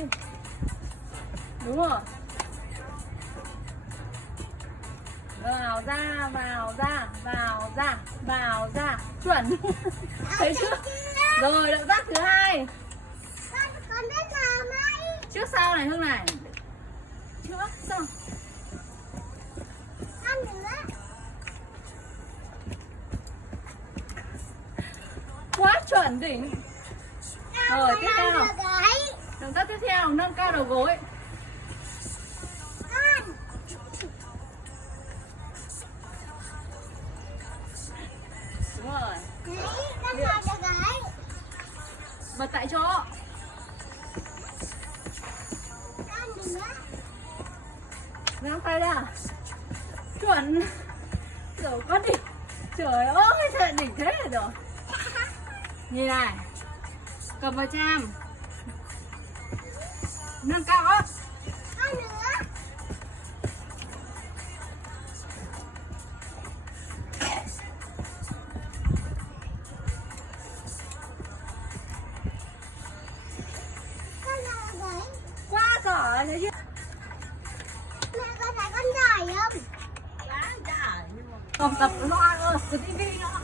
đi. Đúng rồi. Vào ra, vào ra, vào ra, vào ra. Chuẩn. Thấy chưa? Rồi động tác thứ hai. Con biết làm ấy. Trước sau này Hương này. Trước sau. Con nữa. Quá chuẩn đỉnh. Rồi tiếp theo. Đấy. Động tác tiếp theo nâng cao đầu gối. Con. Đúng rồi. Đấy, con làm được đấy. Bật tại chỗ. Con nữa. Ngang tay ra. Chuẩn. Rồi con đỉnh. Trời ơi sao đỉnh thế rồi. Nhìn này. Cầm vào cham. Nâng cao ớt. Con nữa. Con làm được đấy. Quá giỏi thấy chưa? Mẹ con thấy con giỏi không? Quá giỏi. Còn tập nó ơi, từ tivi nữa.